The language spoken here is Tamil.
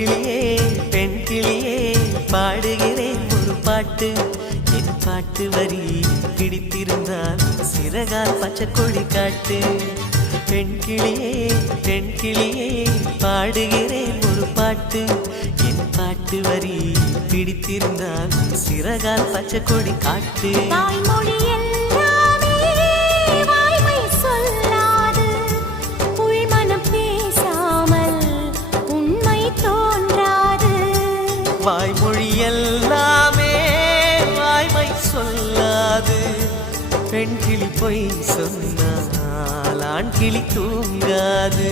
கிளியே பெண் கிளியே பாடுகிறேன் ஒரு பாட்டு என் பாட்டு வரி பிடித்திருந்தால் சிறகால் பச்சை கொடி காட்டு பெண் கிளியே பாடுகிறேன் ஒரு பாட்டு என் பாட்டு வரி பிடித்திருந்தால் சிறகால் பச்சை கொடி காட்டு வாய்மொழி எல்லாமே வாய்மை சொல்லாது பெண் கிளி பொய் சொன்னால் ஆண் கிளி தூங்காது